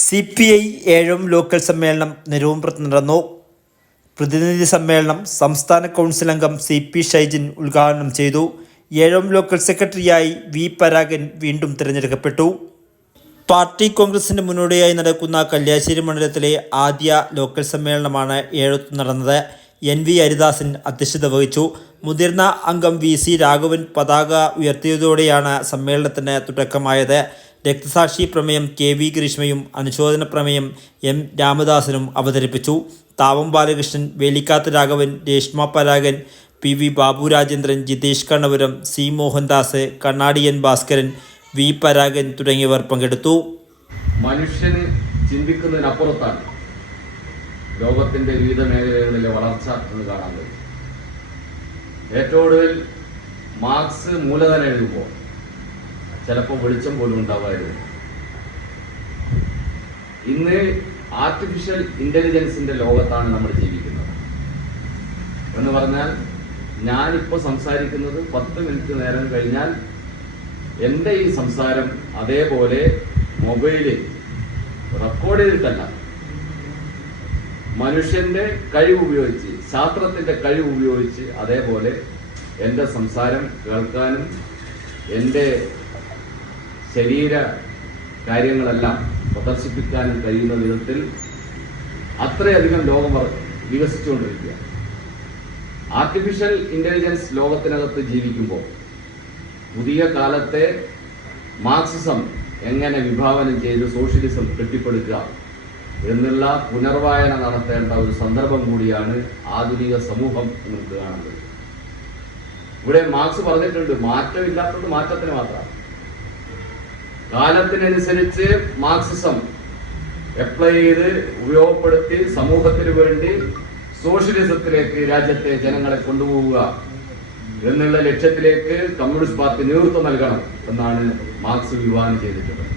CPI ഏഴാം local സമ്മേളനം നെടുമപ്പുറത്ത് നടന്നു. പ്രതിനിധി സമ്മേളനം സംസ്ഥാന കൗൺസിൽ അംഗം CP ഷൈജിൻ ഉദ്ഘാടനം ചെയ്തു. ഏഴാം ലോക്കൽ സെക്രട്ടറിയായി V പരാഗൻ വീണ്ടും തിരഞ്ഞെടുക്കപ്പെട്ടു. പാർട്ടി കോൺഗ്രസിന് മുന്നോടിയായി നടക്കുന്ന കല്യാശ്ശേരി മണ്ഡലത്തിലെ ആദ്യ ലോക്കൽ സമ്മേളനമാണ് ഏഴത്ത് നടന്നത്. NV ഹരിദാസൻ അധ്യക്ഷത വഹിച്ചു. മുതിർന്ന അംഗം VC രാഘവൻ പതാക ഉയർത്തിയതോടെയാണ് സമ്മേളനത്തിന് തുടക്കമായത്. രക്തസാക്ഷി പ്രമേയം KV ഗ്രീഷ്മയും അനുശോചന പ്രമേയം M രാമദാസനും അവതരിപ്പിച്ചു. Thavam Balakrishnan, Velikkath Raghavan, Reshma Paragan, PV Babu Rajendran, Jithesh Kannapuram, C Mohandas, Kannadiyan Bhaskaran, V Paragan തുടങ്ങിയവർ പങ്കെടുത്തു. മനുഷ്യന് ചിന്തിക്കുന്നതിനപ്പുറത്താണ് ലോകത്തിന്റെ വിവിധ മേഖലകളിലെ വളർച്ച എന്ന് കാണാൻ കഴിയും. ഏറ്റവും ഒടുവിൽ മാർക്സ് മൂലധനം എഴുതുമ്പോൾ ചിലപ്പോൾ വെളിച്ചം പോലും ഉണ്ടാവായിരുന്നു. ഇന്ന് ആർട്ടിഫിഷ്യൽ ഇന്റലിജൻസിന്റെ ലോകത്താണ് നമ്മൾ ജീവിക്കുന്നത്. എന്ന് പറഞ്ഞാൽ ഞാനിപ്പോൾ സംസാരിക്കുന്നത് 10 മിനിറ്റ് നേരം കഴിഞ്ഞാൽ എൻ്റെ ഈ സംസാരം അതേപോലെ മൊബൈലിൽ റെക്കോർഡ് ചെയ്തിട്ടല്ല, മനുഷ്യന്റെ കഴിവ് ഉപയോഗിച്ച്, ശാസ്ത്രത്തിന്റെ കഴിവ് ഉപയോഗിച്ച് അതേപോലെ എൻ്റെ സംസാരം കേൾക്കാനും എൻ്റെ ശരീര കാര്യങ്ങളെല്ലാം പ്രദർശിപ്പിക്കാനും കഴിയുന്ന വിധത്തിൽ അത്രയധികം ലോകം വികസിച്ചുകൊണ്ടിരിക്കുക. ആർട്ടിഫിഷ്യൽ ഇന്റലിജൻസ് ലോകത്തിനകത്ത് ജീവിക്കുമ്പോൾ പുതിയ കാലത്തെ മാർക്സിസം എങ്ങനെ വിഭാവനം ചെയ്ത് സോഷ്യലിസം കെട്ടിപ്പടുക്കുക എന്നുള്ള പുനർവായന നടത്തേണ്ട ഒരു സന്ദർഭം കൂടിയാണ് ആധുനിക സമൂഹം നമുക്ക് കാണുന്നത്. ഇവിടെ മാർക്സ് പറഞ്ഞിട്ടുണ്ട്, മാറ്റമില്ലാത്തത് മാറ്റത്തിന് മാത്രമാണ്. കാലത്തിനനുസരിച്ച് മാർക്സിസം അപ്ലൈ ചെയ്ത് ഉപയോഗപ്പെടുത്തി സമൂഹത്തിന് വേണ്ടി സോഷ്യലിസത്തിലേക്ക് രാജ്യത്തെ ജനങ്ങളെ കൊണ്ടുപോവുക എന്നുള്ള ലക്ഷ്യത്തിലേക്ക് കമ്മ്യൂണിസ്റ്റ് പാർട്ടി നേതൃത്വം നൽകണം എന്നാണ് മാർക്സ് വിഭാവനം ചെയ്തിട്ടുള്ളത്.